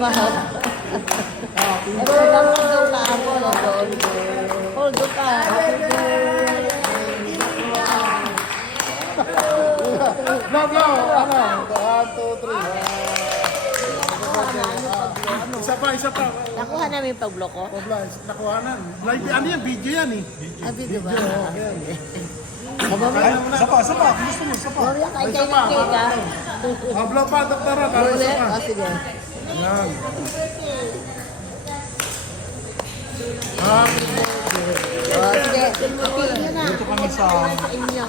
ka. Hold ka ako. Hold ka. No, ano? 1, 2, 3. Isa pa. Nakuha namin yung pag-block ko. Nakuhanan. Live, ano yan? Video yan eh. Video ba? Isa pa. Gusto mo, isa pa. Gloria, kain kayo ng cake ha. Hablo pa, doktora. Ulit? Isa pa. Sige. Yan. Sige. Apil nyo na. Dito kami sa inyo.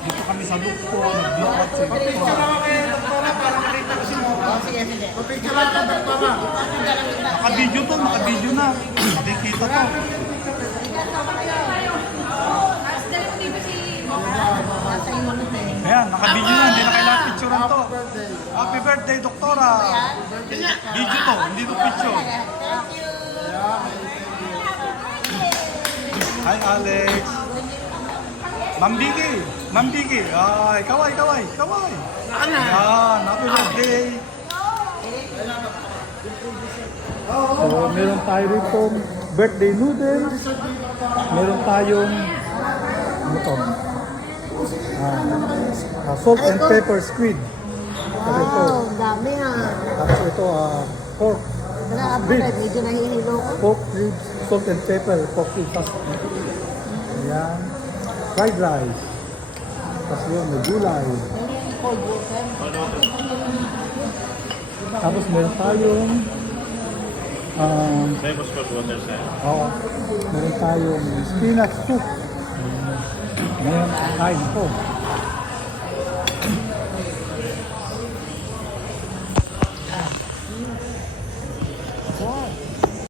dito kami sa Lukpo, nag-block sa Lukpo. Sige. Picture lang ka, doktora. Naka-video to, naka-video na. Nakikita to. Ayan, naka-video na, hindi na kailangan picturean to. Happy birthday, doktora. Video to, hindi to picture. Hi, Alex. Mambigi. Ay, kaway. Ayan, happy birthday. So, meron tayo rito birthday noodles. Meron tayong ano to? Salt and pepper squid. Tapos ito, Dami ha. tapos ito pork. Grabe, medyo nahihilo ko. Pork ribs, salt and pepper, pork ribs. Ayan. Fried rice. Tapos yun, may gulay. Tapos meron tayong meron tayong spinach soup. Meron kain po.